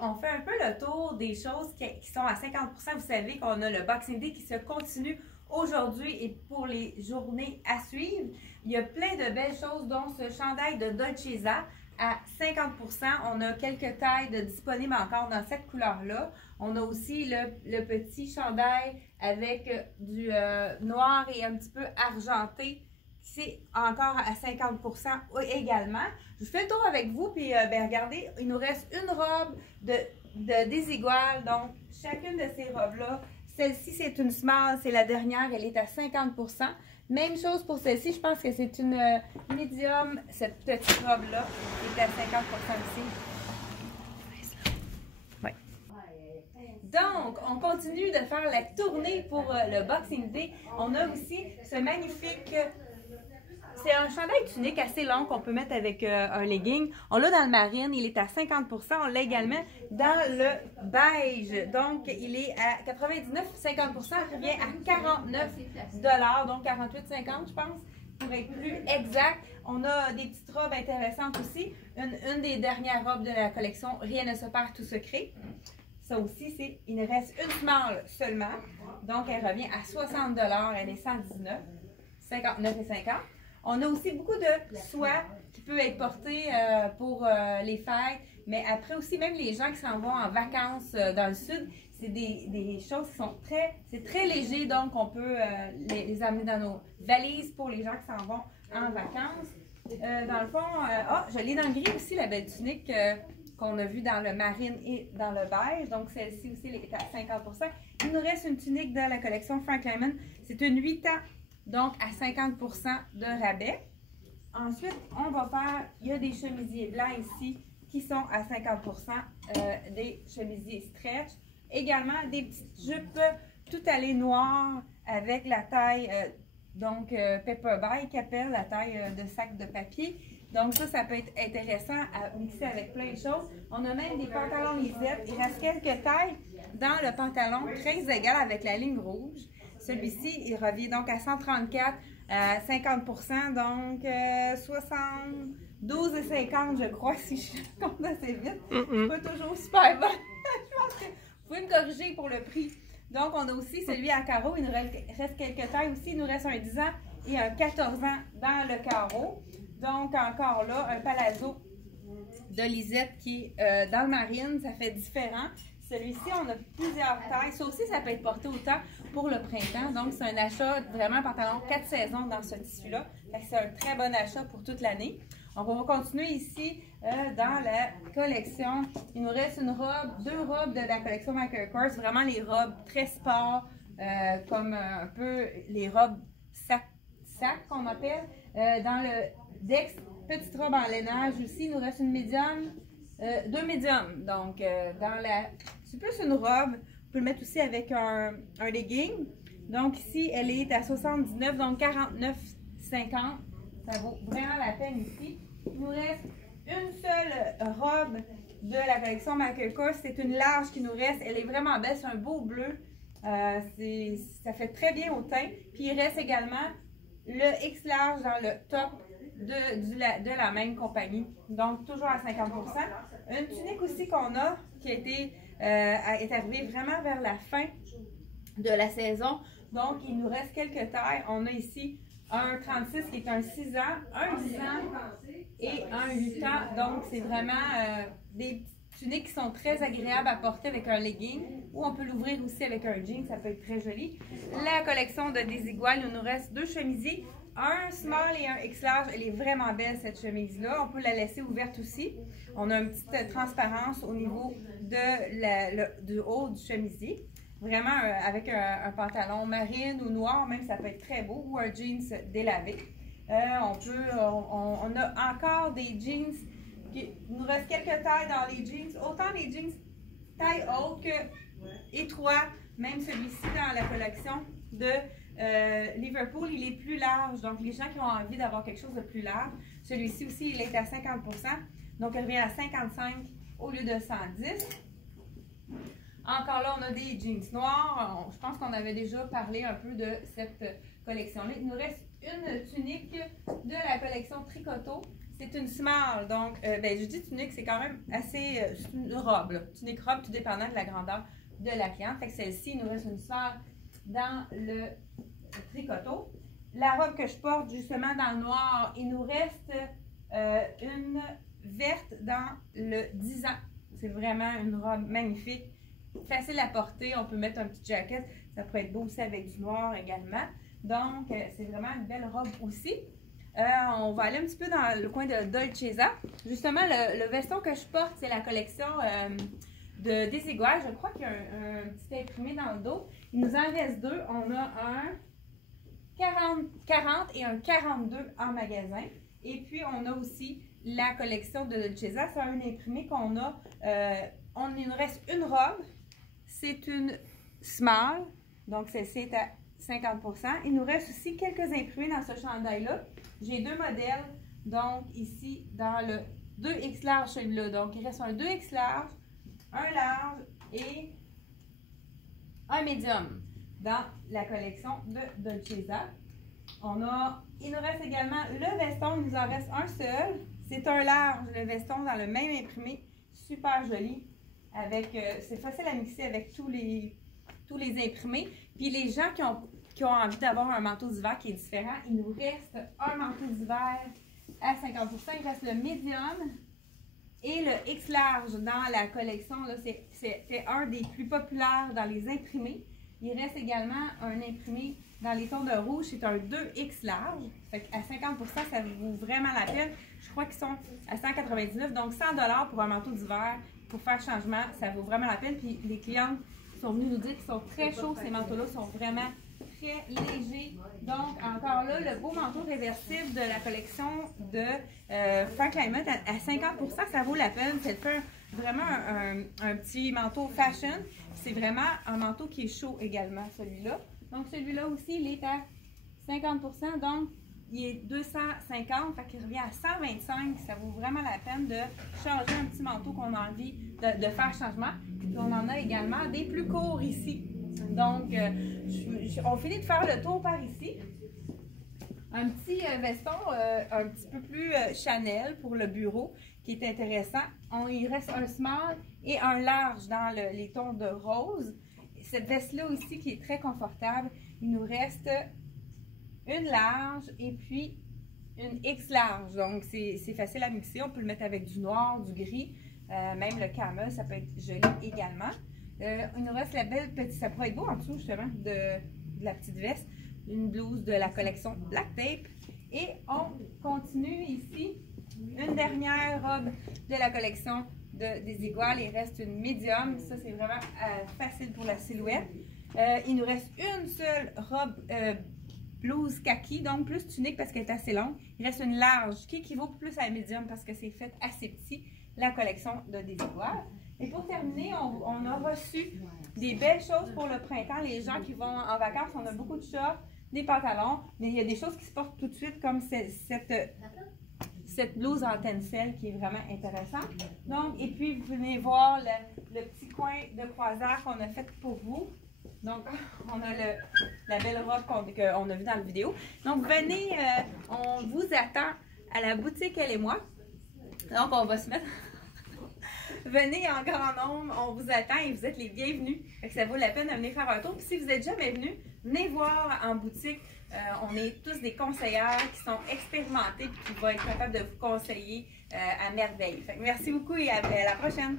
on fait un peu le tour des choses qui sont à 50%. Vous savez qu'on a le Boxing Day qui se continue aujourd'hui et pour les journées à suivre. Il y a plein de belles choses, dont ce chandail de Dolcezza à 50%. On a quelques tailles disponibles encore dans cette couleur-là. On a aussi le petit chandail avec du noir et un petit peu argenté. C'est encore à 50% également. Je fais le tour avec vous, puis regardez, il nous reste une robe de désigual. Donc, chacune de ces robes-là, celle-ci, c'est une small, c'est la dernière, elle est à 50%. Même chose pour celle-ci, je pense que c'est une medium, cette petite robe-là, qui est à 50% aussi. Ouais. Donc, on continue de faire la tournée pour le Boxing Day. On a aussi ce magnifique... C'est un chandail tunique assez long qu'on peut mettre avec un legging. On l'a dans le marine, il est à 50%. On l'a également dans le beige. Donc, il est à 99, 50%, il revient à 49 $, donc 48,50 je pense, pour être plus exact. On a des petites robes intéressantes aussi. Une des dernières robes de la collection, Rien ne se perd, tout se crée. Ça aussi, il ne reste une small seulement. Donc, elle revient à 60 $, elle est 119, 59,50. On a aussi beaucoup de soie qui peut être portée pour les fêtes, mais après aussi, même les gens qui s'en vont en vacances dans le sud, c'est des choses qui sont très léger, donc on peut les amener dans nos valises pour les gens qui s'en vont en vacances. Dans le fond, je l'ai dans le gris aussi, la belle tunique qu'on a vue dans le marine et dans le beige, donc celle-ci aussi elle est à 50%. Il nous reste une tunique dans la collection Frank Lyman, c'est une 8 ans. Donc, à 50% de rabais. Ensuite, on va faire, il y a des chemisiers blancs ici qui sont à 50%, des chemisiers stretch. Également, des petites jupes tout allées noires avec la taille, Pepper Bike, qui appelle la taille de sac de papier. Donc, ça peut être intéressant à mixer avec plein de choses. On a même des pantalons lisettes. Il reste quelques tailles dans le pantalon très égal avec la ligne rouge. Celui-ci, il revient donc à 134, 50%, donc 72,50 je crois, si je compte assez vite. C'est pas toujours super bon. Je pense que vous pouvez me corriger pour le prix. Donc, on a aussi celui à carreau. Il nous reste quelques tailles aussi. Il nous reste un 10 ans et un 14 ans dans le carreau. Donc, encore là, un palazzo de Lisette qui est dans le marine. Ça fait différent. Celui-ci, on a plusieurs tailles. Ça aussi, ça peut être porté autant pour le printemps. Donc, c'est un achat, vraiment un pantalon 4 saisons dans ce tissu-là. C'est un très bon achat pour toute l'année. Donc, on va continuer ici dans la collection. Il nous reste deux robes de la collection Michael Kors. Vraiment les robes très sport, comme un peu les robes sac qu'on appelle. Dans le Dex, petite robe en lainage aussi. Il nous reste une médium. Deux médiums, donc c'est plus une robe, vous pouvez le mettre aussi avec un legging. Donc ici, elle est à 79, donc 49,50, ça vaut vraiment la peine ici. Il nous reste une seule robe de la collection Michael Kors, c'est une large qui nous reste, elle est vraiment belle, c'est un beau bleu, ça fait très bien au teint. Puis il reste également le X large dans le top de la même compagnie, donc toujours à 50%. Une tunique aussi qu'on a, qui est arrivée vraiment vers la fin de la saison, donc il nous reste quelques tailles. On a ici un 36 qui est un 6 ans, un 10 ans et un 8 ans, donc c'est vraiment des tuniques qui sont très agréables à porter avec un legging, ou on peut l'ouvrir aussi avec un jean, ça peut être très joli. La collection de Desigual, il nous reste deux chemisiers, un small et un X large. Elle est vraiment belle cette chemise-là. On peut la laisser ouverte aussi. On a une petite transparence au niveau du haut du chemisier. Vraiment avec un pantalon marine ou noir, même ça peut être très beau, ou un jeans délavé. On a encore des jeans. Il nous reste quelques tailles dans les jeans. Autant les jeans taille haute que étroit. Même celui-ci dans la collection de Liverpool, il est plus large. Donc, les gens qui ont envie d'avoir quelque chose de plus large, celui-ci aussi, il est à 50%. Donc, il revient à 55 au lieu de 110. Encore là, on a des jeans noirs. Je pense qu'on avait déjà parlé un peu de cette collection-là. Il nous reste une tunique de la collection Tricoto. c'est une small, donc je dis tunique, c'est quand même assez, c'est une robe, là. Tunique robe, tout dépendant de la grandeur de la cliente. Fait que celle-ci, il nous reste une small dans le tricoteau. La robe que je porte justement dans le noir, il nous reste une verte dans le 10 ans. C'est vraiment une robe magnifique, facile à porter. On peut mettre un petit jacket, ça pourrait être beau aussi avec du noir également. Donc, c'est vraiment une belle robe aussi. On va aller un petit peu dans le coin de Dolcezza. Justement, le veston que je porte, c'est la collection de Desigual. Je crois qu'il y a un petit imprimé dans le dos. Il nous en reste deux. On a un 40 et un 42 en magasin. Et puis, on a aussi la collection de Dolcezza. C'est un imprimé qu'on a. Il nous reste une robe. C'est une small. Donc, celle-ci est à 50%. Il nous reste aussi quelques imprimés dans ce chandail-là. J'ai deux modèles. Donc, ici, dans le 2X large, celui-là. Donc, il reste un 2X large, un large et un médium dans la collection de Dolcezza. Il nous reste également le veston. Il nous en reste un seul. C'est un large, le veston dans le même imprimé. Super joli. C'est facile à mixer avec tous les imprimés. Puis les gens qui ont envie d'avoir un manteau d'hiver qui est différent, il nous reste un manteau d'hiver à 50%. Il reste le médium et le X large dans la collection. C'était un des plus populaires dans les imprimés. Il reste également un imprimé dans les tons de rouge. C'est un 2X large. Fait à 50%, ça vaut vraiment la peine. Je crois qu'ils sont à 199$. Donc 100$ pour un manteau d'hiver. Pour faire changement, ça vaut vraiment la peine. Puis les clientes sont venues nous dire qu'ils sont très chauds. Ces manteaux-là sont vraiment très légers. Donc, encore là, le beau manteau réversible de la collection de Frank Climate à 50%, ça vaut la peine. C'est vraiment un petit manteau fashion. C'est vraiment un manteau qui est chaud également, celui-là. Donc, celui-là aussi, il est à 50%. Donc, il est 250, fait qu'il revient à 125. Ça vaut vraiment la peine de changer un petit manteau qu'on a envie de faire changement. Puis on en a également des plus courts ici. Donc, on finit de faire le tour par ici. Un petit veston un petit peu plus Chanel pour le bureau qui est intéressant. Il reste un small et un large dans les tons de rose. Cette veste-là aussi qui est très confortable. Il nous reste une large et puis une X large. Donc, c'est facile à mixer. On peut le mettre avec du noir, du gris, même le camel, ça peut être joli également. Il nous reste la belle petite, ça pourrait être beau en dessous justement de la petite veste, une blouse de la collection Black Tape. Et on continue ici, une dernière robe de la collection de Desigual. Il reste une médium, ça c'est vraiment facile pour la silhouette. Il nous reste une seule robe blouse kaki, donc plus tunique parce qu'elle est assez longue. Il reste une large qui équivaut plus à la médium parce que c'est fait assez petit, la collection de Desigual. Et pour terminer, on a reçu des belles choses pour le printemps. Les gens qui vont en vacances, on a beaucoup de shorts, des pantalons, mais il y a des choses qui se portent tout de suite comme cette blouse en tencel qui est vraiment intéressante. Donc, et puis vous venez voir le petit coin de croisière qu'on a fait pour vous. Donc, on a la belle robe qu'on a vue dans la vidéo. Donc, venez, on vous attend à la boutique Elle et moi. Donc, on va se mettre... Venez en grand nombre, on vous attend et vous êtes les bienvenus. Ça vaut la peine de venir faire un tour. Puis si vous n'êtes jamais venu, venez voir en boutique. On est tous des conseillères qui sont expérimentées et qui vont être capables de vous conseiller à merveille. Merci beaucoup et à la prochaine.